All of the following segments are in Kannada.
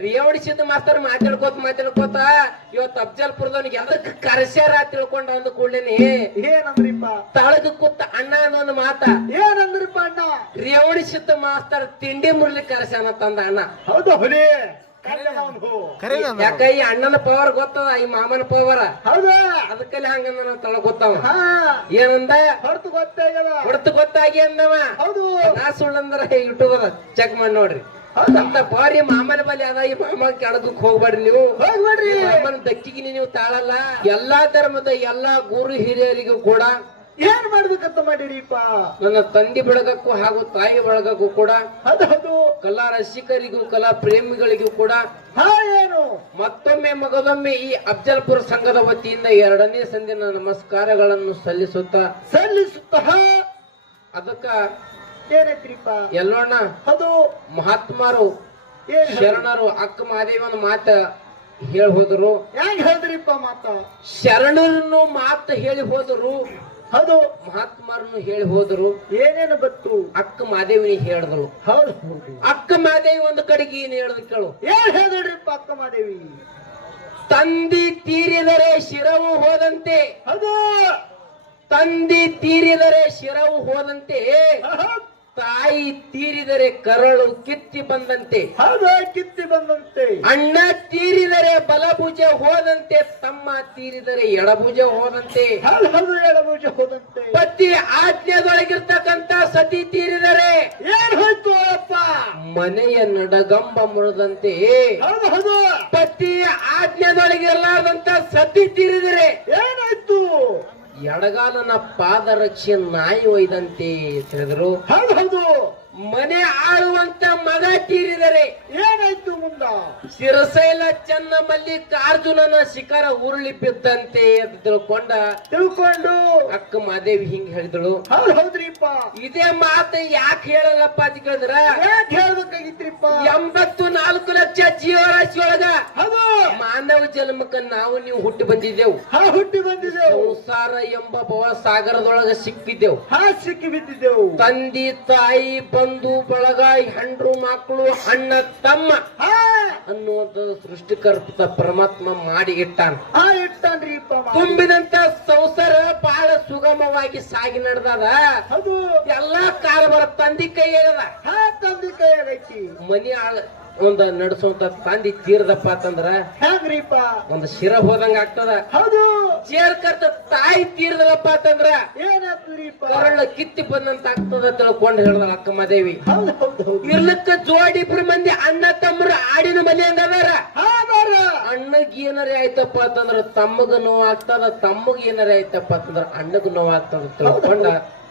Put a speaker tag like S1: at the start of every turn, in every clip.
S1: ರೇವಡಿಸಿದ ಮಾಸ್ತರ್ ಮಾತಾಡ್ಕೋತ ಮಾತಾಡ್ಕೋತ ಇವತ್ತು ಅಫ್ಜಲ್ಪುರದವನಿಗೆ ಎದಕ್ ಕರೆಸ್ಯಾರ ತಿಳ್ಕೊಂಡ ಅಂದ ಕೂಡಲೇನೆ.
S2: ಏನಂದ್ರಿಪ್ಪ?
S1: ತಳಗ ಕೂತ ಅಣ್ಣ ಅನ್ನೊಂದು ಮಾತ.
S2: ಏನಂದ್ರಿಪ್ಪ ಅಣ್ಣ?
S1: ರೇವಡಿಸಿದ ಮಾಸ್ತರ್ ತಿಂಡಿ ಮುರ್ಲಿ ಕರೆಸ್ಯಾನ ತಂದ ಅಣ್ಣ.
S2: ಹೌದು ಹುಲಿ. ಅವನು
S1: ಯಾಕ ಈ ಅಣ್ಣನ ಪವರ್ ಗೊತ್ತದ? ಈ ಮಾಮನ ಪವರ್
S2: ಹೌದಾ.
S1: ಅದಕ್ಕಲ್ಲಿ ಹಂಗಂದ ನಾವು ತಳ ಗೊತ್ತವ.
S2: ಹಾ.
S1: ಏನಂದ?
S2: ಹೊರತು ಗೊತ್ತಾಗ್ಯದ
S1: ಹೊಡ್ತು ಗೊತ್ತಾಗಿ ಅಂದವ.
S2: ಹೌದು.
S1: ನಾ ಸುಳ್ಳಂದ್ರ ಯೂಟ್ಯೂಬ್ ಅದ. ಚೆಕ್ ಮಾಡಿ ನೋಡ್ರಿ. ಅಂತ ಬಾರಿ ಮಾಮನ ಬಲಿ ಅದ. ಈ ಮಾಮ ಕೆಳಗಕ್ ಹೋಗ್ಬೇಡ್ರಿ ನೀವು.
S2: ಹೋಗ್ಬೇಡ್ರಿ.
S1: ಮಾಮನ ದಕ್ಕಿಗೆ ನೀವು ತಾಳಲ್ಲ. ಎಲ್ಲಾ ಧರ್ಮದ ಎಲ್ಲಾ ಗುರು ಹಿರಿಯರಿಗೂ ಕೂಡ
S2: ಏನ್ ಮಾಡ್ಬೇಕಂತ ಮಾಡಿರಿಪ್ಪ?
S1: ನನ್ನ ತಂದೆ ಬಳಗಕ್ಕೂ ಹಾಗೂ ತಾಯಿ ಬಳಗಕ್ಕೂ ಕೂಡ
S2: ಹೌದು.
S1: ಕಲಾ ರಸಿಕರಿಗೂ ಕಲಾ ಪ್ರೇಮಿಗಳಿಗೂ ಕೂಡ
S2: ಹಾ ಏನು?
S1: ಮತ್ತೊಮ್ಮೆ ಮಗದೊಮ್ಮೆ ಈ ಅಫ್ಜಲ್ಪುರ ಸಂಘದ ವತಿಯಿಂದ ಎರಡನೇ ಸಂದಿನ ನಮಸ್ಕಾರಗಳನ್ನು ಸಲ್ಲಿಸುತ್ತಾ
S2: ಸಲ್ಲಿಸುತ್ತ?
S1: ಅದಕ್ಕ
S2: ಏನೈತ್ರಿಪ್ಪ
S1: ಎಲ್ಲೋಣ
S2: ಅದು
S1: ಮಹಾತ್ಮರು ಶರಣರು ಅಕ್ಕ ಮಹಾದೇವನ ಮಾತ ಹೇಳಿ ಹೋದರು.
S2: ಹೆಂಗ್ ಹೇಳಿದ್ರಿಪ್ಪ ಮಾತ?
S1: ಶರಣರನ್ನು ಮಾತ ಹೇಳಿ ಹೋದರು.
S2: ಅದು
S1: ಮಹಾತ್ಮರನ್ನು ಹೇಳಿ ಹೋದರು.
S2: ಏನೇನು ಬತ್ತು
S1: ಅಕ್ಕ ಮಾದೇವಿನಿ ಹೇಳಿದ್ರು.
S2: ಹೌದು.
S1: ಅಕ್ಕ ಮಾದೇವಿ ಒಂದು ಕಡೆಗೆ ಏನು ಹೇಳ್ದು ಕೇಳು.
S2: ಏನ್ ಹೇಳಿದ್ರಿಪ್ಪ ಅಕ್ಕ ಮಾದೇವಿ
S1: ತಂದಿ ತೀರಿದರೆ ಶಿರವು ಹೋದಂತೆ.
S2: ಅದು
S1: ತಂದಿ ತೀರಿದರೆ ಶಿರವು ಹೋದಂತೆ.
S2: ಹೌದು.
S1: ತಾಯಿ ತೀರಿದರೆ ಕರಳು ಕಿತ್ತಿ ಬಂದಂತೆ.
S2: ಹೌದು ಕಿತ್ತಿ ಬಂದಂತೆ.
S1: ಅಣ್ಣ ತೀರಿದರೆ ಬಲಭುಜ ಹೋದಂತೆ ತಮ್ಮ ತೀರಿದರೆ ಎಡಭುಜ ಹೋದಂತೆ.
S2: ಹೌದು ಹೌದು ಎಡಭುಜ ಹೋದಂತೆ.
S1: ಪತಿ ಆಜ್ಞೆದೊಳಗಿರ್ತಕ್ಕಂತ ಸತಿ ತೀರಿದರೆ
S2: ಏನ್ ಹೋಯ್ತು ಅಪ್ಪ?
S1: ಮನೆಯ ನಡಗಂಬ ಮುರದಂತೆ.
S2: ಹೌದು ಹೌದು.
S1: ಪತಿ ಆಜ್ಞೆದೊಳಗಿರಲಾರ್ದಂತ ಸತಿ ತೀರಿದರೆ
S2: ಏನಾಯ್ತು
S1: ಎಡಗಾಲನ ಪಾದರಕ್ಷೆ ನಾಯಿ ಒಯ್ದಂತೆ ತಿಳಿದರು.
S2: ಹೌದು ಹೌದು.
S1: ಮನೆ ಆಳುವಂತ ಮಗ ತೀರಿದರೆ
S2: ಏನಾಯ್ತು ಮುಂದ?
S1: ಶಿರಸೈಲ ಚನ್ನ ಮಲ್ಲಿಕಾರ್ಜುನನ ಶಿಖರ ಉರುಳಿ ಬಿದ್ದಂತೆ ಅಂತ ತಿಳ್ಕೊಂಡ
S2: ತಿಳ್ಕೊಂಡು.
S1: ಅಕ್ಕ ಮಾದೇವಿ ಹಿಂಗ್ ಹೇಳಿದಳು.
S2: ಹೌದು ಹೌದ್ರಿಪ್ಪ.
S1: ಇದೇ ಮಾತು ಯಾಕೆ ಹೇಳಲ್ಲಪ್ಪ ಅಂತ ಕೇಳಿದ್ರ?
S2: ಯಾಕೆ ಹೇಳ್ಬೇಕಾಗಿತ್ರಿಪ್ಪ?
S1: ಎಂಬತ್ತು ನಾಲ್ಕು ಲಕ್ಷ ಜೀವರಾಶಿ ಒಳಗ
S2: ಹೌದು.
S1: ಜನ್ಮಕ್ಕ ನಾವು ನೀವು ಹುಟ್ಟಿ ಬಂದಿದ್ದೆವು.
S2: ಹಾ ಹುಟ್ಟಿ ಬಂದಿದ್ದೆವು.
S1: ಸಂಸಾರ ಎಂಬ ಭವ ಸಾಗರದೊಳಗ ಸಿಕ್ಕಿದ್ದೆವು.
S2: ಹಾ ಸಿಕ್ಕಿ ಬಿದ್ದಿದ್ದೆವು.
S1: ತಂದಿ ತಾಯಿ ಬಂಧು ಬಳಗ ಹೆಂಡ್ರು ಮಕ್ಕಳು ಅಣ್ಣ ತಮ್ಮ
S2: ಹಾ.
S1: ಅನ್ನುವಂತ ಸೃಷ್ಟಿಕರ್ತ ಪರಮಾತ್ಮ ಮಾಡಿ ಇಟ್ಟಾನ.
S2: ಹಾ ಇಟ್ಟಾನ್ರಿಪ್ಪ ಮಾವ.
S1: ತುಂಬಿದಂತ ಸಂಸಾರ ಬಹಳ ಸುಗಮವಾಗಿ ಸಾಗಿ ನಡೆದದ.
S2: ಅದು
S1: ಎಲ್ಲಾ ಬರ ತಂದಿ ಕೈಯಾಗದ
S2: ಹಾ ತಂದಿ ಕೈಯಾಗೈತಿ.
S1: ಮನಿ ಆಳ ಒಂದ ನಡೆಸುವಂತ ತಂದಿ ತೀರದಪ್ಪ ಅಂತಂದ್ರ
S2: ಹೆಂಗ್ರಿಪ್ಪ
S1: ಒಂದ್ ಶಿರ ಹೋದಂಗ ಆಗ್ತದ.
S2: ಹೌದು.
S1: ಚೇರ್ಕರ್ತ ತಾಯಿ ತೀರ್ದಲಪ್ಪ ಅಂತಂದ್ರ
S2: ಏನಾಗ್ತೀರಿಪ್ಪ
S1: ಕರಳ ಕಿತ್ತಿ ಬಂದಂತ ಆಗ್ತದ ತಿಳ್ಕೊಂಡು ಹೇಳ್ದಳ
S2: ಅಕ್ಕಮ್ಮ ದೇವಿ.
S1: ಇರ್ಲಕ್ಕ ಜೋಡಿ ಇಬ್ರು ಮಂದಿ ಅಣ್ಣ ತಮ್ಮರು ಆಡಿನ ಮನೆ ಹಂಗದಾರ. ಅಣ್ಣಗ್ ಏನಾರೇ ಆಯ್ತಪ್ಪ ಅಂತಂದ್ರ ತಮ್ಮಗ ನೋವು ಆಗ್ತದ ತಮ್ಮಗ ಏನಾರೇ ಆಯ್ತಪ್ಪ ಅಂತಂದ್ರ ಅಣ್ಣಗ ನೋವು ಆಗ್ತದ ತಿಳ್ಕೊಂಡ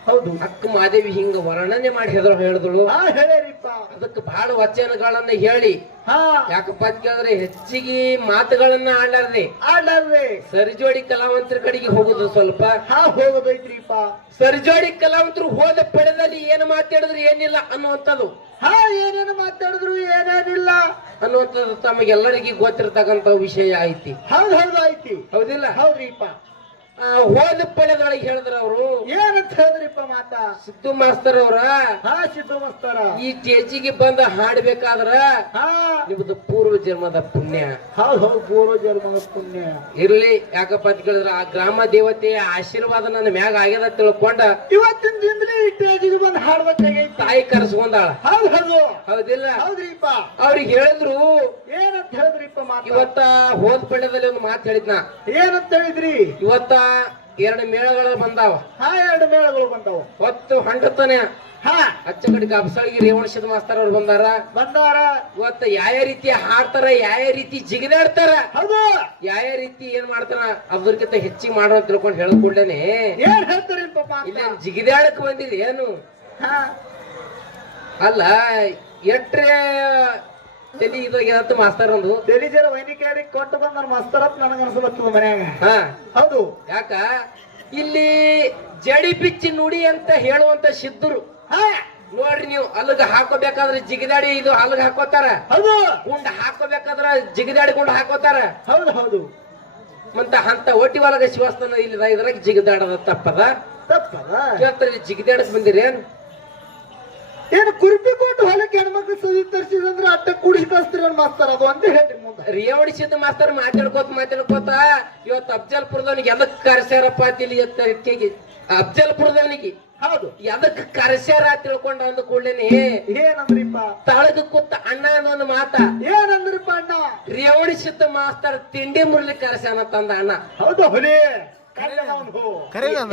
S2: ಹೌದು
S1: ಅಕ್ಕ ಮಾದೇವಿ ಹಿಂಗ ವರ್ಣನೆ ಮಾಡಿ ಹೆದ್ರ ಹೇಳಿದಳು.
S2: ಅದಕ್ಕ ಹೇಳ್ಯಾರಿಪ್ಪ
S1: ಅದಕ್ಕೆ ಬಹಳ ವಚನಗಳನ್ನ ಹೇಳಿ.
S2: ಹಾ.
S1: ಯಾಕಪ್ಪ ಅಂತ ಕೇಳಿದ್ರೆ ಹೆಚ್ಚಿಗೆ ಮಾತುಗಳನ್ನ ಆಡ್ಲಾರ್ದೆ.
S2: ಆಡಲ್ರಿ
S1: ಸರಿಜೋಡಿ ಕಲಾವಂತರ ಕಡೆಗೆ ಹೋಗುದು ಸ್ವಲ್ಪ.
S2: ಹಾ ಹೋಗೋದೈತ್ರಿಪ್ಪ
S1: ಸರಿಜೋಡಿ ಕಲಾವಂತರು ಹೋದ ಪಡೆದಲ್ಲಿ ಏನು ಮಾತಾಡಿದ್ರು ಏನಿಲ್ಲ ಅನ್ನುವಂಥದ್ದು.
S2: ಹಾ ಏನೇನು ಮಾತಾಡಿದ್ರು ಏನೇನಿಲ್ಲ.
S1: ಅನ್ನುವಂಥದ್ದು ತಮಗೆಲ್ಲರಿಗೂ ಗೊತ್ತಿರತಕ್ಕಂತ ವಿಷಯ ಐತಿ.
S2: ಹೌದು ಹೌದು ಐತಿ
S1: ಹೌದಿಲ್ಲ?
S2: ಹೌದ್ರಿಪ್ಪ.
S1: ಹೋದ ಪಡೆದೊಳಗೆ ಹೇಳಿದ್ರ ಅವರು.
S2: ಏನಂತ ಹೇಳಿದ್ರಿಪ್ಪ ಮಾತ?
S1: ಸಿದ್ದು ಮಾಸ್ತರ್ ಅವ್ರ.
S2: ಹಾ ಸಿದ್ದು ಮಾಸ್ತರ.
S1: ಈ ಸ್ಟೇಜಿಗೆ ಬಂದ ಹಾಡ್ಬೇಕಾದ್ರ
S2: ಹಾ.
S1: ನಿಮ್ದು ಪೂರ್ವ ಜನ್ಮದ ಪುಣ್ಯ.
S2: ಹೌದು ಹೌದು ಪೂರ್ವ ಜನ್ಮದ ಪುಣ್ಯ.
S1: ಇರ್ಲಿ ಯಾಕಪ್ಪ ಅಂತ ಕೇಳಿದ್ರ ಆ ಗ್ರಾಮ ದೇವತೆಯ ಆಶೀರ್ವಾದ ನನ್ನ ಮ್ಯಾಗ ಆಗ್ಯದ ತಿಳ್ಕೊಂಡ
S2: ಇವತ್ತಿನ ದಿನದಲ್ಲಿ ಈ ಸ್ಟೇಜಿಗೆ ಬಂದು ಹಾಡ್ಬೇಕಾಗೈತಿ
S1: ತಾಯಿ ಕರೆಸ್ಕೊಂಡಾಳ.
S2: ಹೌದು ಹೌದು.
S1: ಹೌದಿಲ್ಲ?
S2: ಹೌದ್ರಿಪ್ಪ.
S1: ಅವ್ರಿಗೆ ಹೇಳಿದ್ರು
S2: ಏನಂತ ಹೇಳಿದ್ರಿಪ್ಪ ಮಾತ?
S1: ಇವತ್ತ ಹೋದ ಪಳ್ಯದಲ್ಲಿ ಒಂದು ಮಾತು ಹೇಳಿದ್ನ.
S2: ಏನಂತ ಹೇಳಿದ್ರಿ?
S1: ಇವತ್ತ ಎರಡು ಮೇಳಗಳು ಬಂದಾವ.
S2: ಹಾ ಎರಡು ಮೇಳಗಳು ಬಂದಾವ.
S1: ಹೊತ್ತು ಹಂಡತನೆ
S2: ಹಾ.
S1: ಅಚ್ಚ ಕಡೆ ಕಬ್ಸಳಿಗೆ ರೇವಣಶದ ಮಾಸ್ತರ್ ಅವ್ರು ಬಂದಾರ.
S2: ಬಂದಾರ.
S1: ಇವತ್ತು ಯಾವ ರೀತಿ ಹಾಡ್ತಾರ ಯಾವ ರೀತಿ ಜಿಗಿದಾಡ್ತಾರ?
S2: ಹೌದು.
S1: ಯಾವ ರೀತಿ ಏನ್ ಮಾಡ್ತಾರ ಅದ್ರಕ್ಕಿಂತ ಹೆಚ್ಚಿಗೆ ಮಾಡೋ ಅಂತ ತಿಳ್ಕೊಂಡು ಹೇಳ್ಕೊಂಡೇನೆ
S2: ಏನ್ ಹೇಳ್ತಾರಿಪ್ಪ ಮಾತ
S1: ಇಲ್ಲ ಜಿಗಿದಾಡಕ್ ಬಂದಿದ್ ಏನು?
S2: ಹಾ.
S1: ಅಲ್ಲ ಎಟ್ರೆ ತಲಿ ಏನಂತ ಮಾಸ್ತರ್ ಒಂದು
S2: ತೆಲಿಜರ ವೈನಿಕಾಡಿ ಕೊಟ್ಟು ಮಾಸ್ತರ್ ಅಂತ ನನಗ ಅನ್ಸಬತ್ತದ ಮನ್ಯಾಗ.
S1: ಹಾ.
S2: ಹೌದು.
S1: ಯಾಕ? ಇಲ್ಲಿ ಜಡಿ ಬಿಚ್ಚಿ ನುಡಿ ಅಂತ ಹೇಳುವಂತ ಸಿದ್ಧರು.
S2: ಹಾ.
S1: ನೋಡ್ರಿ ನೀವು ಅಲ್ಲಿಗೆ ಹಾಕೋಬೇಕಾದ್ರೆ ಜಿಗಿದಾಡಿ ಇದು ಅಲ್ಲಿಗೆ ಹಾಕೋತಾರ?
S2: ಹೌದು.
S1: ಗುಂಡ ಹಾಕೋಬೇಕಾದ್ರ ಜಿಗಿದಾಡಿ ಗುಂಡ ಹಾಕೋತಾರ?
S2: ಹೌದು ಹೌದು.
S1: ಮತ್ತ ಹಂತ ಒಟ್ಟಿ ಒಳಗ ಶಿವಸ್ಥಾನ ಇಲ್ಲಿ ಇದ್ರಾಗ ಜಿಗಿದಾಡದ ತಪ್ಪದ?
S2: ತಪ್ಪದ?
S1: ಜಿಗಿದಾಡಕ್ ಬಂದಿರಿ ಏನ್
S2: ಕುರುಪಿ ಕೊಟ್ಟು ಹೊಲಕ್ಕೆ ಹೆಣ್ಮಕ್ಳು ಸದಿ ತರಿಸಿದಂದ್ರೆ ಅಟ್ಟ ಕುಡಿಸಿ ಕಳಿಸ್ತೀರ ಮಾಸ್ತಾರ ಅದು ಅಂತ ಹೇಳ್ರಿ ಮುಂದೆ.
S1: ರೇವಣಿಸಿದ ಮಾಸ್ತರ್ ಮಾತಾಡ್ಕೋತ ಮಾತಾಡ್ಕೋತ ಇವತ್ತು ಅಫ್ಜಲ್ಪುರದವನಿಗೆ ಎದಕ್ ಕರೆಸ್ಯಾರಪ್ಪ ತಿಳಿ ಎತ್ತರಿಕೆಗೆ ಅಫ್ಜಲ್ಪುರದವನಿಗೆ.
S2: ಹೌದು.
S1: ಎದಕ್ ಕರೆಸ್ಯಾರ ತಿಳ್ಕೊಂಡ ಅಂದ ಕೂಡಲೇನೆ.
S2: ಏನಂದ್ರಿಪ್ಪ?
S1: ತಳಗ ಕೂತ ಅಣ್ಣ ಅನ್ನೋದು ಮಾತ.
S2: ಏನಂದ್ರಿಪ್ಪ ಅಣ್ಣ?
S1: ರೇವಣಿಸಿದ ಮಾಸ್ತರ್ ತಿಂಡಿ ಮುರ್ಲಿ ಕರೆಸ್ಯಾನ ತಂದ ಅಣ್ಣ.
S2: ಹೌದು ಹುಲಿ.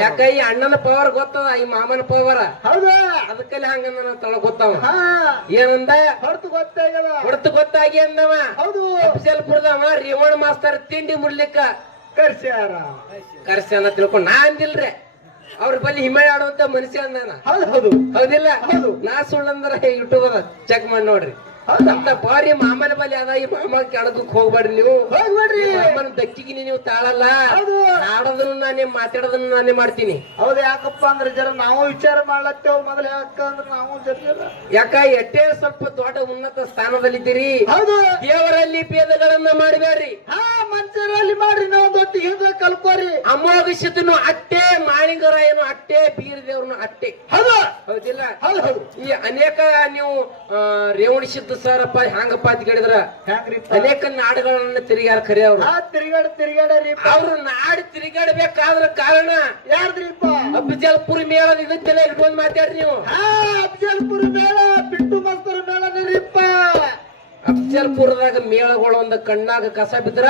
S1: ಯಾಕ ಈ ಅಣ್ಣನ ಪವರ್ ಗೊತ್ತದ ಈ ಮಾಮನ ಪವರ್
S2: ಹೌದಾ.
S1: ಅದಕ್ಕಲ್ಲಿ ಹಂಗ ತಳ ಗೊತ್ತವ.
S2: ಹಾ.
S1: ಏನಂದ?
S2: ಹೊರತು ಗೊತ್ತಾಗ್ಯದ
S1: ಹೊರತು ಗೊತ್ತಾಗಿ ಅಂದವ.
S2: ಹೌದು.
S1: ಅಫ್ಜಲ್ಪುರದವ ರೇವಣ ಮಾಸ್ತರ್ ತಿಂಡಿ ಮುಡ್ಲಿಕ್ಕ.
S2: ಕರ್ಸ್ಯಾರ
S1: ಕರ್ಸ್ಯಾನ ತಿಳ್ಕೊಂಡ್ ನಾ ಅಂದಿಲ್ರಿ. ಅವ್ರ ಬಲ್ಲಿ ಹಿಮಾಯ ಆಡುವಂತ ಮನುಷ್ಯ ಅಂದಾನ.
S2: ಹೌದು ಹೌದು.
S1: ಹೌದಿಲ್ಲ?
S2: ಹೌದು.
S1: ನಾ ಸುಳ್ಳಂದ್ರ ಯೂಟ್ಯೂಬ್ ಅದ ಚೆಕ್ ಮಾಡಿ ನೋಡ್ರಿ? ಅಂತ ಬಾರಿ ಮಾಮನ ಬಲಿ ಅದ ಈ ಮಾಮ ಕೆಳದಕ್ ಹೋಗ್ಬೇಡ್ರಿ ನೀವು.
S2: ಹೋಗ್ಬೇಡ್ರಿ.
S1: ಮಾಮನ ದಕ್ಕಿಗೆ ನೀವು ತಾಳಲ್ಲ. ಆಡೋದನ್ನ ನಾನೇ ಮಾತಾಡೋದನ್ನ ನಾನೇ ಮಾಡ್ತೀನಿ.
S2: ಹೌದು ಯಾಕಪ್ಪ ಅಂದ್ರೆ ಜರ ನಾವು ವಿಚಾರ ಮಾಡ್ಲತ್ತೇವ್ ಮೊದಲು ಯಾಕಂದ್ರೆ ನಾವು ಜರ ಜರ
S1: ಯಾಕ ಎಟ್ಟೇ ಸ್ವಲ್ಪ ದೊಡ್ಡ ಉನ್ನತ ಸ್ಥಾನದಲ್ಲಿದ್ದೀರಿ.
S2: ಹೌದು.
S1: ದೇವರಲ್ಲಿ ಭೇದಗಳನ್ನ ಮಾಡಬೇಡ್ರಿ.
S2: ಹಾ ಮಂಚರಲ್ಲಿ ಮಾಡ್ರಿ ನಾವು ದೊಡ್ಡ ಹಿಂದ ಕಲ್ಕೋರಿ.
S1: ಅಮೋಘಿಸಿದನು ಅಟ್ಟೆ ಮಾಳಿಂಗರಾಯನು ಅಟ್ಟೆ ಬೀರ ದೇವ್ರನು ಅಟ್ಟೆ.
S2: ಹೌದು.
S1: ಹೌದಿಲ್ಲ?
S2: ಹೌದು ಹೌದು.
S1: ಈ ಅನೇಕ ನೀವು ರೇವಣಿಸಿದ್ದ ಸರಪ್ಪ ಹ್ಯಾಂಗಪ್ಪ ಅಂತ ಕೇಳಿದ್ರ?
S2: ಹೆಂಗ್ರಿಪ್ಪ
S1: ಅನೇಕ ನಾಡುಗಳನ್ನ ತಿರುಗಾರ ಖರೆ ಅವ್ರು.
S2: ತಿರುಗಾಡ ತಿರುಗಾಡ್ರಿ
S1: ಅವ್ರು ನಾಡು ತಿರುಗಾಡ್ಬೇಕಾದ್ರ ಕಾರಣ
S2: ಯಾರ್ದ್ರಿಪ್ಪ
S1: ಅಫಜಲ್ಪುರ ಮೇಳದ ಇದಕ್ಕೆಲ್ಲ ಇಟ್ಕೊಂಡ್ ಮಾತಾಡ್ರಿ ನೀವು.
S2: ಹಾ ಅಫಜಲ್ಪುರ ಮೇಳ ಬಿಟ್ಟು ಮಸ್ತರ್ ಮೇಳ ನೀರಿಪ್ಪ
S1: ಅಫಜಲ್ಪುರದಾಗ ಮೇಳಗಳು ಒಂದ್ ಕಣ್ಣಾಗ ಕಸ ಬಿದ್ರ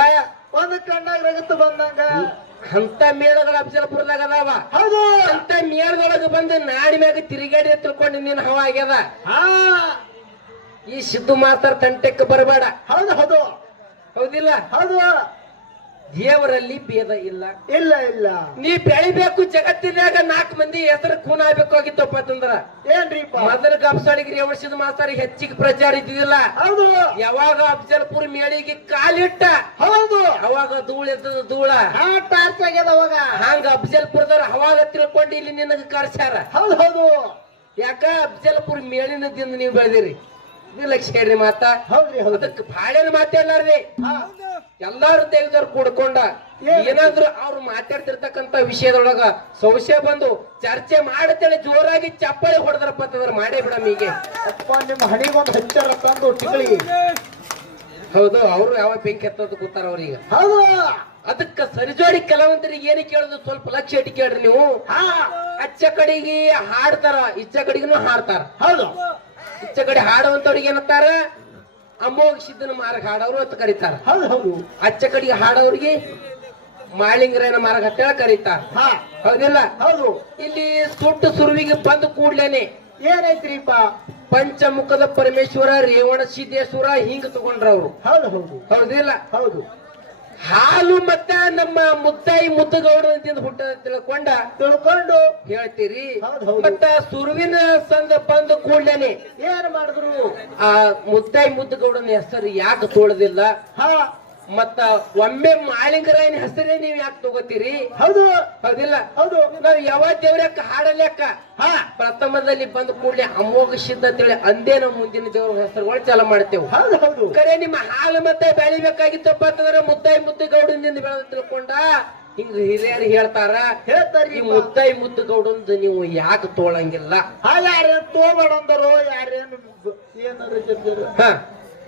S2: ಒಂದ್ ಕಣ್ಣಾಗ ರಗತ್ತು ಬಂದಂಗ.
S1: ಅಂತ ಮೇಳಗಳು ಅಫಜಲ್ಪುರದಾಗ ಅದಾವ.
S2: ಹೌದು.
S1: ಅಂತ ಮೇಳದೊಳಗ ಬಂದು ನಾಡಿ ಮ್ಯಾಗ ತಿರುಗಾಡಿ ತಿಳ್ಕೊಂಡು ನೀನ್ ಹವಾ ಆಗ್ಯದ?
S2: ಹಾ.
S1: ಈ ಸಿದ್ದು ಮಾತಾರ ತಂಟೆಕ್ಕೆ ಬರಬೇಡ.
S2: ಹೌದು ಹೌದು.
S1: ಹೌದಿಲ್ಲ?
S2: ಹೌದು.
S1: ದೇವರಲ್ಲಿ ಭೇದ ಇಲ್ಲ.
S2: ಇಲ್ಲ ಇಲ್ಲ.
S1: ನೀ ಬೆಳಿಬೇಕು ಜಗತ್ತಿನಾಗ ನಾಲ್ಕು ಮಂದಿ ಹೆಸರು ಖೂನ್ ಆಗ್ಬೇಕಾಗಿತ್ತಪ್ಪ ಅಂತಂದ್ರ.
S2: ಏನ್ರಿ
S1: ಮೊದಲ ಗಬ್ಸಾಡಿಗೆ ಸಿದ್ಧ ಮಾಸ್ತಾರ ಹೆಚ್ಚಿಗೆ ಪ್ರಚಾರ ಇದ್ದಿದ್ದಿಲ್ಲ.
S2: ಹೌದು.
S1: ಯಾವಾಗ ಅಫ್ಜಲ್ಪುರ್ ಮೇಳಿಗೆ ಕಾಲಿಟ್ಟ?
S2: ಹೌದು.
S1: ಅವಾಗ ಧೂಳ ಎದ್ದದ ಧೂಳ.
S2: ಹಾ ಟಾರ್ಚ್ ಆಗ್ಯದ ಅವಾಗ.
S1: ಹಂಗ ಅಫಜಲ್ಪುರದವ್ರ ಅವಾಗ ತಿಳ್ಕೊಂಡು ಇಲ್ಲಿ ನಿನಗ ಕರ್ಸ್ಯಾರ.
S2: ಹೌದು ಹೌದು.
S1: ಯಾಕ ಅಫ್ಜಲ್ಪುರ್ ಮೇಳಿನ ದಿಂದ ನೀವು ಬೆಳೆದಿರಿ? ಲಕ್ಷ ಹೇಳ್ರಿ ಮಾತ.
S2: ಹೌದ್ರಿ ಹೌದು
S1: ಅದಕ್ಕೆ ಬಾಳೆನ ಮಾತಾಡ್ಲಾರ್ರಿ ಎಲ್ಲಾರು ತೆಗೆದವ್ರು ಕೂಡ್ಕೊಂಡ. ಏನಾದ್ರು ಅವ್ರು ಮಾತಾಡ್ತಿರ್ತಕ್ಕಂತ ವಿಷಯದೊಳಗ ಸಂಶಯ ಬಂದು ಚರ್ಚೆ ಮಾಡತೇಳಿ ಜೋರಾಗಿ ಚಪ್ಪಳಿ ಹೊಡೆದ್ರಪ್ಪ ಅಂತಂದ್ರೆ ಮಾಡೇ ಬಿಡ ಈಗ
S2: ಅಪ್ಪ ನಿಮ್ಮ ಹಣಿಗೊಂದು ಹಚ್ಚಾರ ತಂದು ಟಿಕಳಿ
S1: ಹೌದು. ಅವರು ಯಾವ ಬೆಂಕಿ ಎತ್ತದ ಕೂತಾರ ಅವ್ರೀಗ.
S2: ಹೌದು.
S1: ಅದಕ್ಕ ಸರಿಜೋಡಿ ಕೆಲವಂತರಿಗೆ ಏನು ಕೇಳೋದು? ಸ್ವಲ್ಪ ಲಕ್ಷ್ಯ ಇಟ್ಟು ಕೇಳ್ರಿ ನೀವು.
S2: ಹಾ.
S1: ಅಚ್ಚ ಕಡೆಗೆ ಹಾಡ್ತಾರ ಇಚ್ಚ ಕಡೆಗೂ ಹಾಡ್ತಾರ.
S2: ಹೌದು.
S1: ಇಚ್ಚ ಕಡೆ ಹಾಡುವಂತವ್ರಿಗೆ ಏನಂತಾರ? ಅಮೋಘ ಸಿದ್ದನ ಮಾರ್ಗ ಹಾಡೋರು ಅಂತ ಕರೀತಾರ.
S2: ಹೌದು ಹೌದು.
S1: ಅಚ್ಚ ಕಡೆಗೆ ಹಾಡೋರಿಗೆ ಮಾಳಿಂಗರೇನ ಮಾರ್ಗ ಅಂತೇಳಿ ಕರೀತಾರ.
S2: ಹಾ.
S1: ಹೌದಿಲ್ಲ?
S2: ಹೌದು.
S1: ಇಲ್ಲಿ ಸುಟ್ಟು ಸುರುವಿಗೆ ಬಂದ ಕೂಡ್ಲೇನೆ
S2: ಏನೈತ್ರಿಪ್ಪ?
S1: ಪಂಚಮುಖದ ಪರಮೇಶ್ವರ ರೇವಣ ಸಿದ್ದೇಶ್ವರ ಹಿಂಗ ತಗೊಂಡ್ರ ಅವ್ರು
S2: ಹೌದು ಹೌದು.
S1: ಹೌದಿಲ್ಲ?
S2: ಹೌದು.
S1: ಹಾಲು ಮತ್ತ ನಮ್ಮ ಮುತ್ತಾಯಿ ತಿಂದು ಹುಟ್ಟ ತಿಳ್ಕೊಂಡ
S2: ತಿಳ್ಕೊಂಡು
S1: ಹೇಳ್ತೀರಿ. ಮತ್ತ ಸುರುವಿನ ಸಂದ ಬಂದ ಕೂಡ್ಲೇನೆ
S2: ಏನ್ ಮಾಡಿದ್ರು?
S1: ಆ ಮುತ್ತಾಯಿ ಮುದ್ದಗೌಡನ ಹೆಸರು ಯಾಕೆ ತೋಳದಿಲ್ಲ?
S2: ಹಾ.
S1: ಮತ್ತ ಒಮ್ಮೆ ಮಾಳಿಂಗರಾಯನ ಹೆಸರೇ ನೀವ್ ಯಾಕೆ ತಗೋತೀರಿ?
S2: ಹೌದು.
S1: ಹೌದಿಲ್ಲ?
S2: ಹೌದು.
S1: ನಾವ್ ಯಾವ ದೇವ್ರಕ್ಕ ಹಾಡಲ್ಯಾಕ?
S2: ಹಾ.
S1: ಪ್ರಥಮದಲ್ಲಿ ಬಂದ ಕೂಡಲೇ ಅಮೋಘ ಸಿದ್ಧ ಅಂತೇಳಿ ಅಂದೇ ನಾವು ಮುಂದಿನ ದೇವ್ರ ಹೆಸರುಗಳು ಚಾಲ ಮಾಡ್ತೇವೆ.
S2: ಹೌದು ಹೌದು.
S1: ಕರೆ ನಿಮ್ಮ ಹಾಲು ಮತ್ತೆ ಬೆಳಿಬೇಕಾಗಿತ್ತಪ್ಪ ಅಂತಂದ್ರೆ ಮುದ್ದಾಯಿ ಮುದ್ದು ಗೌಡನಿಂದ ಬೆಳೆದ ತಿಳ್ಕೊಂಡ ಹಿಂಗ ಹಿರಿಯರು ಹೇಳ್ತಾರ
S2: ಹೇಳ್ತಾರ
S1: ಈ ಮುದ್ದಾಯಿ ಮುದ್ದು ಗೌಡಂದು ನೀವು ಯಾಕೆ ತೋಳಂಗಿಲ್ಲ?
S2: ಹಾ ಯಾರೇನ್ ತೋಬೇಡ ಅಂದರು ಯಾರೇನು ಏನಾರ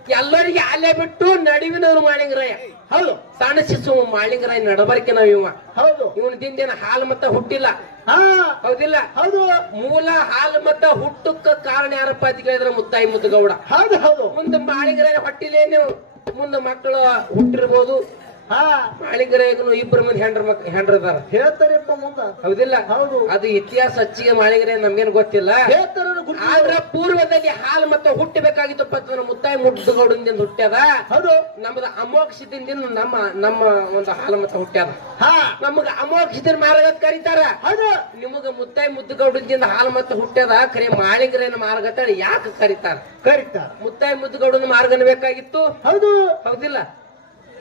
S1: ಎಲ್ಲರಿಗೆ ಅಲ್ಲೇ ಬಿಟ್ಟು ನಡುವಿನವ್ರು ಮಾಳಿಂಗರಾಯ
S2: ಹೌದು
S1: ಸಣ್ಣ ಶಿಶು ಮಾಳಿಂಗರಾಯ ನಡಬರ್ಕೆ ನಾವ್ ಇವ.
S2: ಹೌದು.
S1: ಇವನ ದಿನ ಹಾಲು ಮತ್ತ ಹುಟ್ಟಿಲ್ಲ.
S2: ಹಾ.
S1: ಹೌದಿಲ್ಲ?
S2: ಹೌದು.
S1: ಮೂಲ ಹಾಲು ಮತ್ತ ಹುಟ್ಟಕ್ಕ ಕಾರಣ ಯಾರಪ್ಪ ಅಂತ ಕೇಳಿದ್ರೆ ಮುತ್ತಾಯಿ ಮುದ್ದುಗೌಡ.
S2: ಹೌದು ಹೌದು.
S1: ಮುಂದೆ ಮಾಳಿಗರಾಯ ನೀವು ಮುಂದೆ ಮಕ್ಕಳು ಹುಟ್ಟಿರ್ಬೋದು.
S2: ಹಾ.
S1: ಮಾಳಿಗರಾಯಗನು ಇಬ್ಬರು ಮಂದಿ ಹೆಂಡ್ರ ಮಕ್ ಹೆಂಡ್ರದಾರ.
S2: ಹೇಳ್ತಾರಪ್ಪ ಮುಂದ.
S1: ಹೌದಿಲ್ಲ?
S2: ಹೌದು.
S1: ಅದು ಇತಿಹಾಸ ಹಚ್ಚಿಗೆ ಮಾಳಿಗರಾಯ ನಮ್ಗೇನ್ ಗೊತ್ತಿಲ್ಲ?
S2: ಹೇಳ್ತಾರ
S1: ಆದ್ರ ಪೂರ್ವದಲ್ಲಿ ಹಾಲು ಮತ್ತೆ ಹುಟ್ಟಬೇಕಾಗಿತ್ತಪ್ಪ ಅಂತಂದ್ರೆ ಮುತ್ತಾಯಿ ಮುದ್ದುಗೌಡದಿಂದ ಹುಟ್ಟ್ಯದ.
S2: ಹೌದು.
S1: ನಮ್ದ ಅಮೋಕ್ಷದಿಂದ ನಮ್ಮ ನಮ್ಮ ಒಂದು ಹಾಲು ಮತ್ತೆ ಹುಟ್ಟ್ಯದ.
S2: ಹಾ.
S1: ನಮಗ ಅಮೋಕ್ಷಿತ ಮಾರ್ಗ ಕರೀತಾರ.
S2: ಹೌದು.
S1: ನಿಮಗ ಮುತ್ತಾಯಿ ಮುದ್ದುಗೌಡದಿಂದ ಹಾಲು ಮತ್ತೆ ಹುಟ್ಟ್ಯದ ಕರೆ ಮಾಳಿಗರೇನ ಮಾರ್ಗ ಅಂತೇಳಿ ಯಾಕೆ ಕರೀತಾರ?
S2: ಕರೀತಾರ.
S1: ಮುತ್ತಾಯಿ ಮುದ್ದುಗೌಡನ ಮಾರ್ಗನ ಬೇಕಾಗಿತ್ತು.
S2: ಹೌದು.
S1: ಹೌದಿಲ್ಲ?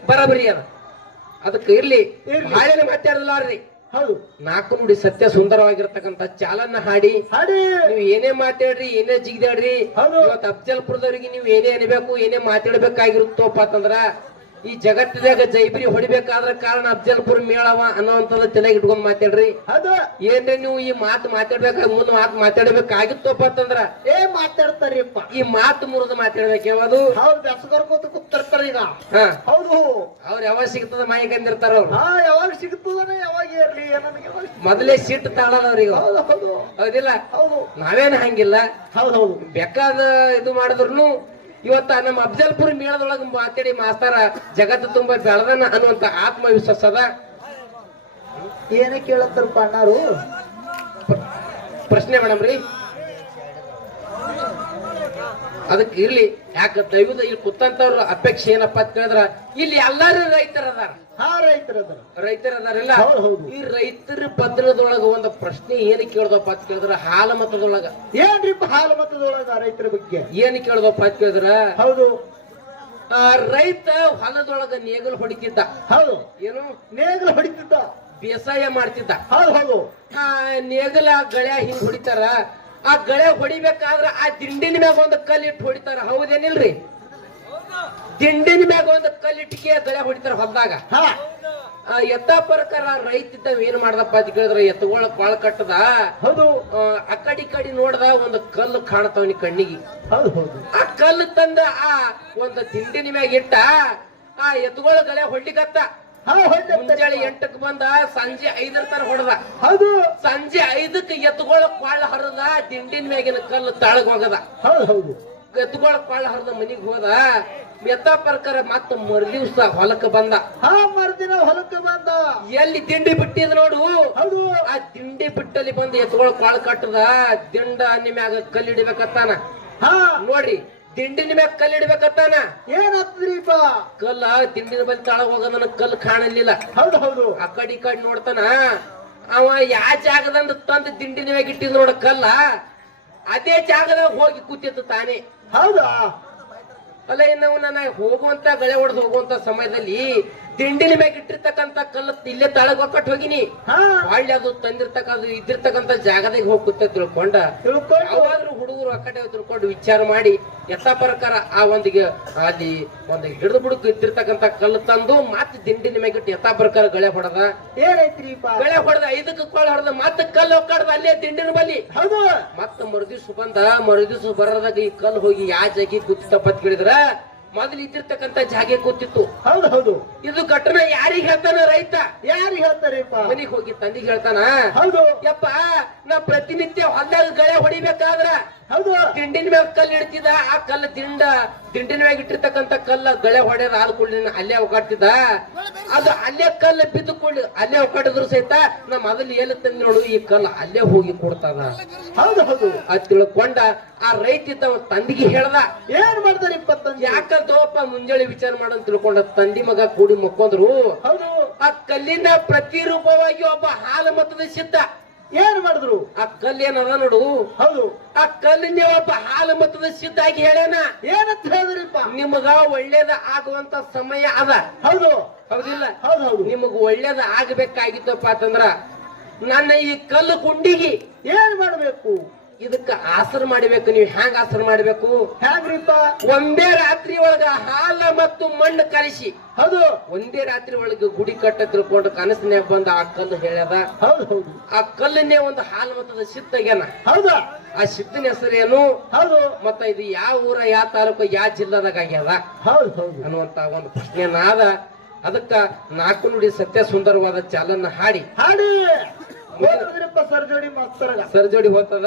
S1: ಬರಬರಿ ಅದ. ಅದಕ್ಕೆ ಇರ್ಲಿ. ಹಾಡೇನ ಮಾತಾಡಲಾರ್ರಿ
S2: ಹೌದು.
S1: ನಾಲ್ಕು ನುಡಿ ಸತ್ಯ ಸುಂದರವಾಗಿರ್ತಕ್ಕಂಥ ಚಾಲನ್ನ ಹಾಡಿ.
S2: ಹಾಡಿ.
S1: ನೀವು ಏನೇ ಮಾತಾಡ್ರಿ ಏನೇ ಜಿಗಿದಾಡ್ರಿ. ಇವತ್ತು ಅಫ್ಜಲ್ಪುರದವ್ರಿಗೆ ನೀವು ಏನೇ ಅನ್ಬೇಕು ಏನೇ ಮಾತಾಡ್ಬೇಕಾಗಿರುತ್ತೋಪ್ಪ ಅಂತಂದ್ರ ಈ ಜಗತ್ತಿನಾಗ ಜೈಬ್ರಿ ಹೊಡಿಬೇಕಾದ್ರ ಕಾರಣ ಅಫ್ಜಲ್ಪುರ್ ಮೇಳವ ಅನ್ನೋಂಥದ್ದು ತಲೆಗೆ ಇಟ್ಕೊಂಡ್ ಮಾತಾಡ್ರಿ.
S2: ಅದು
S1: ಏನ್ರಿ ನೀವು ಈ ಮಾತು ಮಾತಾಡ್ಬೇಕ? ಮುಂದ್ ಮಾತು ಮಾತಾಡ್ಬೇಕಾಗಿತ್ತಪ್ಪ ಅಂತಂದ್ರ?
S2: ಏ ಮಾತಾಡ್ತಾರಿಪ್ಪ.
S1: ಈ ಮಾತು ಮುರಿದು ಮಾತಾಡ್ಬೇಕು ಯಾವುದು?
S2: ಹೌದು ಬೆಸಗರ್ಕೋತ ಕೂತಿರ್ತಾರ ಈಗ.
S1: ಹಾ.
S2: ಹೌದು.
S1: ಅವ್ರ ಯಾವಾಗ ಸಿಗ್ತದ ಮಾಯಿ ಕಂದಿರ್ತಾರ ಅವ್ರು.
S2: ಹಾ ಯಾವಾಗ ಸಿಗ್ತದ ಯಾವಾಗ ಇರ್ಲಿ ನನಗೆ?
S1: ಮೊದಲೇ ಸಿಟ್ಟು ತಾಳದವ್ರಿಗೆ
S2: ಹೌದು ಹೌದು.
S1: ಹೌದಿಲ್ಲ?
S2: ಹೌದು.
S1: ನಾವೇನ್ ಹಂಗಿಲ್ಲ.
S2: ಹೌದು ಹೌದು.
S1: ಬೇಕಾದ ಇದು ಮಾಡಿದ್ರು ಇವತ್ತ ನಮ್ಮ ಅಫ್ಜಲ್ಪುರ್ ಮೇಳದೊಳಗ ಮಾತಾಡಿ ಮಾಸ್ತಾರ ಜಗತ್ತು ತುಂಬಾ ಬೆಳದನ ಅನ್ನುವಂತ ಆತ್ಮವಿಶ್ವಾಸ ಅದ.
S2: ಏನ ಕೇಳತ್ತಾರಪ್ಪ ಅಣ್ಣಾರು?
S1: ಪ್ರಶ್ನೆ ಮೇಡಮ್ ರೀ. ಅದಕ್ಕೆ ಇರ್ಲಿ ಯಾಕ ದೈವದ ಇಲ್ಲಿ ಕುತ್ತಂತವ್ರ ಅಪೇಕ್ಷೆ ಏನಪ್ಪಾ ಅಂತ ಕೇಳಿದ್ರ ಇಲ್ಲಿ ಎಲ್ಲಾರು ರೈತರ ಅದಾರ
S2: ಹಾ ಹೌದು ಹೌದು.
S1: ಈ ರೈತರ ಪತ್ರದೊಳಗ ಒಂದು ಪ್ರಶ್ನೆ ಏನ್ ಕೇಳ್ದಪ್ಪ ಅಂತ ಕೇಳಿದ್ರ ಹಾಲ ಮತದೊಳಗ.
S2: ಏನ್ರಿ ಹಾಲು ಮತದೊಳಗ ರೈತರ ಬಗ್ಗೆ?
S1: ಏನ್ ಕೇಳ್ದಪ್ಪ ಅಂತ ಕೇಳಿದ್ರ?
S2: ಹೌದು.
S1: ಆ, ರೈತ ಹೊಲದೊಳಗ ನೇಗಲ್ ಹೊಡಿತಿದ್ದ.
S2: ಹೌದು.
S1: ಏನು?
S2: ನೇಗಲ್ ಹೊಡಿತಿದ್ದ.
S1: ಬೇಸಾಯ ಮಾಡ್ತಿದ್ದ.
S2: ಹೌದು ಹೌದು.
S1: ಆ ನೇಗಲ ಗಳ್ಯಾ ಹಿಂಗ್ ಹೊಡಿತಾರ. ಆ ಗಳೆ ಹೊಡಿಬೇಕಾದ್ರ ಆ ದಿಂಡಿನ ಮ್ಯಾಗ ಒಂದು ಕಲ್ಲಿಟ್ಟು ಹೊಡಿತಾರ. ಹೌದೇನಿಲ್ರಿ? ದಿಂಡಿನ ಮ್ಯಾಗ ಒಂದು ಕಲ್ಲಿಟ್ಟಿಗೆ ಬೆಳೆ ಹೊಡಿತಾರ ಹೊಲದಾಗ. ಎತ್ತ ಪ್ರಕಾರ ರೈತ ಇದ್ದಾವ ಏನ್ ಮಾಡ್ದಪ್ಪ ಅಂತ ಕೇಳಿದ್ರ ಎತ್ತುಗಳ ಕೊಳ ಕಟ್ಟದ.
S2: ಹೌದು.
S1: ಆ, ಕಡಿ ಕಡಿ ನೋಡ್ದ ಒಂದು ಕಲ್ಲು ಕಾಣ್ತಾವನಿ ಕಣ್ಣಿಗೆ. ಆ ಕಲ್ಲು ತಂದ ಆ ಒಂದು ದಿಂಡಿನ ಮ್ಯಾಗ ಇಟ್ಟ ಆ ಎತ್ತುಗಳ ಗಳೆ ಹೊಡ್ಲಿಕತ್ತ. ಮುಂಜಾನೆ ಎಂಟಕ್ ಬಂದ ಸಂಜೆ ಐದರ ತರ ಹೊಡೆದ.
S2: ಹೌದು.
S1: ಸಂಜೆ ಐದಕ್ಕೆ ಎತ್ತುಗಳ ಕೊಳ್ಳ ಹರದ ದಿಂಡಿನ ಮ್ಯಾಗಿನ ಕಲ್ಲು ತಾಳಗ್ ಹೋಗದ.
S2: ಹೌದು ಹೌದು.
S1: ಎತ್ತುಗಳ ಕೊಳ್ಳ ಹರದ ಮನಿಗ್ ಹೋದ. ಎತ್ತ ಪ್ರಕಾರ ಮತ್ತ ಮರುದಿವ್ಸ ಹೊಲಕ್ಕ ಬಂದ.
S2: ಹಾ ಮರ್ದಿನ ಹೊಲಕ್ಕೆ ಬಂದ.
S1: ಎಲ್ಲಿ ತಿಂಡಿ ಬಿಟ್ಟಿದ್ ನೋಡು.
S2: ಹೌದು.
S1: ಆ ತಿಂಡಿ ಬಿಟ್ಟಲ್ಲಿ ಬಂದು ಎತ್ಕೊಳ ಕಾಳು ಕಟ್ಟದ ದಿಂಡ ನಿಮ್ಯಾಗ ಕಲ್ಲಿಡಿಬೇಕತ್ತಾನ
S2: ಹಾ.
S1: ನೋಡ್ರಿ ದಿಂಡಿನ ಮ್ಯಾಗ ಕಲ್ಲಿಡ್ಬೇಕತ್ತಾನ
S2: ಏನಾಗ್ತದ್ರಿಪ್ಪ
S1: ಕಲ್ಲ ತಿಂಡಿನ ಬಂದ್ ತಾಳ ಹೋಗೋದನ್ನ ಕಲ್ಲು ಕಾಣಲಿಲ್ಲ.
S2: ಹೌದು ಹೌದು.
S1: ಆ ಕಡಿ ಕಡಿ ನೋಡ್ತಾನ ಅವ ಯಾ ಜಾಗದಂದ ತಂದ ದಿಂಡಿನ ಮ್ಯಾಗ ಇಟ್ಟಿದ್ ನೋಡ ಕಲ್ಲ ಅದೇ ಜಾಗದಾಗ ಹೋಗಿ ಕೂತಿತ್ತು ತಾನೇ.
S2: ಹೌದಾ?
S1: ಅಲ್ಲ ಇನ್ನು ನನಗೆ ಹೋಗುವಂತ ಗಳೆ ಹೊಡೆದು ಹೋಗುವಂತ ಸಮಯದಲ್ಲಿ ದಿಂಡಿನ ಮ್ಯಾಗ ಇಟ್ಟಿರ್ತಕ್ಕಂತ ಕಲ್ಲು ಇಲ್ಲೇ ತಳಗ ಒಕ್ಕಟ್ ಹೋಗಿನಿ.
S2: ಹಾ.
S1: ಹೊಳ್ಳಿ ಅದು ತಂದಿರ್ತಕ್ಕಂಥ ಇದ್ದಿರ್ತಕ್ಕಂಥ ಜಾಗದಾಗ ಹೋಗಿ ಕೂತ ತಿಳ್ಕೊಂಡ. ಯಾವಾದ್ರೂ ಹುಡುಗರು ಅಕ್ಕಡೆ ತಿಳ್ಕೊಂಡು ವಿಚಾರ ಮಾಡಿ ಯಥಾ ಪ್ರಕಾರ ಆ ಒಂದಿಗೆ ಅಲ್ಲಿ ಒಂದು ಹಿಡಿದು ಬುಡಕ್ ಕಲ್ಲು ತಂದು ಮತ್ತೆ ದಿಂಡಿನ ಮ್ಯಾಗ ಇಟ್ಟು ಯಥಾ ಪ್ರಕಾರ ಗಳೆ ಹೊಡೆದ.
S2: ಏನೈತ್ರಿ
S1: ಗಳೆ ಹೊಡೆದ ಐದಕ್ಕೆ ಕೊಳ ಹೊಡೆದ ಮತ್ತೆ ಕಲ್ಲು ಒಕ್ಕಾಡ್ದ ಅಲ್ಲೇ ದಿಂಡಿನ ಬಲ್ಲಿ.
S2: ಹೌದು.
S1: ಮತ್ತ ಮರುದಿವ್ಸ ಬಂದ ಮರುದಿವ್ಸ ಬರೋದಾಗ ಈ ಕಲ್ಲು ಹೋಗಿ ಯಾ ಜಾಗಿ ಕೂತಿತ್ತಪ್ಪ ಕೇಳಿದ್ರ? ಮೊದಲು ಇದ್ದಿರ್ತಕ್ಕಂಥ ಜಾಗೆ ಕೂತಿತ್ತು.
S2: ಹೌದು ಹೌದು.
S1: ಇದು ಘಟನೆ ಯಾರಿಗ್ ಹೇಳ್ತಾನ ರೈತ.
S2: ಯಾರಿಗೆ ಹೇಳ್ತಾರೆ
S1: ಮನಿಗ್ ಹೋಗಿ ತಂದಿಗೆ ಹೇಳ್ತಾನ?
S2: ಹೌದು.
S1: ಯಪ್ಪ ನಾ ಪ್ರತಿನಿತ್ಯ ಹೊಲ್ದಾಗ ಗಳೆ ಹೊಡಿಬೇಕಾದ್ರ
S2: ಹೌದು.
S1: ದಿಂಡಿನ ಮ್ಯಾಗ ಕಲ್ಲು ಇಡ್ತಿದ್ದ ಆ ಕಲ್ಲು ದಿಂಡ ದಿಂಡಿನ ಮ್ಯಾಗ ಇಟ್ಟಿರ್ತಕ್ಕಂಥ ಕಲ್ಲ ಗಳೆ ಹೊಡೆದ ಆದ ಕೂಡಲಿನ ಅಲ್ಲೇ ಒಗಾಡ್ತಿದ್ದ ಅದು ಅಲ್ಲೇ ಕಲ್ಲು ಬಿದ್ದು ಕೂಡಲಿ ಅಲ್ಲೇ ಒಗಾಡಿದ್ರು ಸಹಿತ ನಾ ಮೊದಲು ಎಲ್ಲಿ ತಂದು ನೋಡು ಈ ಕಲ್ಲು ಅಲ್ಲೇ ಹೋಗಿ ಕೊಡ್ತದ.
S2: ಹೌದು ಹೌದು.
S1: ಅದ್ ತಿಳ್ಕೊಂಡ ಆ ರೈತ ಇದ್ದವ ತಂದಿಗೆ ಹೇಳ್ದ.
S2: ಏನ್ ಮಾಡ್ತಾನೆ ಇಪ್ಪತ್ತೊಂದು ಯಾಕ
S1: ಯಾಕಂತೋಪ್ಪ ಮುಂಜಾನೆ ವಿಚಾರ ಮಾಡಂತ ತಿಳ್ಕೊಂಡ ತಂದಿ ಮಗ ಕೂಡಿ ಮಕ್ಕೊಂದ್ರು.
S2: ಹೌದು.
S1: ಆ ಕಲ್ಲಿನ ಪ್ರತಿರೂಪವಾಗಿ ಒಬ್ಬ ಹಾಲು ಮತದ ಸಿದ್ಧ.
S2: ಏನ್ ಮಾಡಿದ್ರು?
S1: ಆ ಕಲ್ಲು ಏನದ ನೋಡು?
S2: ಹೌದು.
S1: ಆ ಕಲ್ಲಿನ ಒಬ್ಬ ಹಾಲು ಮತ್ತದ ಸಿದ್ಧಾಗಿ ಹೇಳೇನ ಹೇಳ್ಯಾನ?
S2: ಏನಂತ ಹೇಳಿದ್ರಿಪ್ಪ?
S1: ನಿಮಗ ಒಳ್ಳೇದ ಆಗುವಂತ ಸಮಯ ಅದ.
S2: ಹೌದು.
S1: ಹೌದಿಲ್ಲ?
S2: ಹೌದು ಹೌದು.
S1: ನಿಮಗ ಒಳ್ಳೇದ ಆಗ್ಬೇಕಾಗಿತ್ತಪ್ಪ ಅಂತಂದ್ರ ನನ್ನ ಈ ಕಲ್ಲು ಕುಂಡಿಗೆ
S2: ಏನ್ ಮಾಡ್ಬೇಕು?
S1: ಇದಕ್ಕ ಆಸರ ಮಾಡ್ಬೇಕು ನೀವು ಹ್ಯಾಂಗ ಆಸರ ಮಾಡ್ಬೇಕು?
S2: ಹ್ಯಾಂಗ್ರಿಪ್ಪ?
S1: ಒಂದೇ ರಾತ್ರಿ ಒಳಗ ಹಾಲ ಮತ್ತು ಮಣ್ಣು ಕಲಿಸಿ
S2: ಹೌದು.
S1: ಒಂದೇ ರಾತ್ರಿ ಒಳಗೆ ಗುಡಿ ಕಟ್ಟ ತಿಳ್ಕೊಂಡು ಕನಸಿನ ಬಂದ ಆ ಕಲ್ಲು ಹೇಳ್ಯದ.
S2: ಹೌದು ಹೌದು.
S1: ಆ ಕಲ್ಲನ್ನೇ ಒಂದು ಹಾಲು ಮತದ ಸಿದ್ಧಗೇನ.
S2: ಹೌದು.
S1: ಆ ಸಿದ್ಧನ ಹೆಸರೇನು
S2: ಹೌದು.
S1: ಮತ್ತ ಇದು ಯಾವ ಊರ ಯಾವ ತಾಲೂಕು ಯಾವ ಜಿಲ್ಲಾದಾಗ ಆಗ್ಯದ?
S2: ಹೌದು ಹೌದು.
S1: ಅನ್ನುವಂತ ಒಂದು ಪ್ರಶ್ನೆಯನ್ನಾದ ಅದಕ್ಕ ನಾಲ್ಕು ನುಡಿ ಸತ್ಯ ಸುಂದರವಾದ ಚಾಲನ್ನ ಹಾಡಿ.
S2: ಹಾಡಿ.
S1: ಸರ್ಜೋಡಿ ಸರ್ಜೋಡಿ ಹೋಗ್ತದ.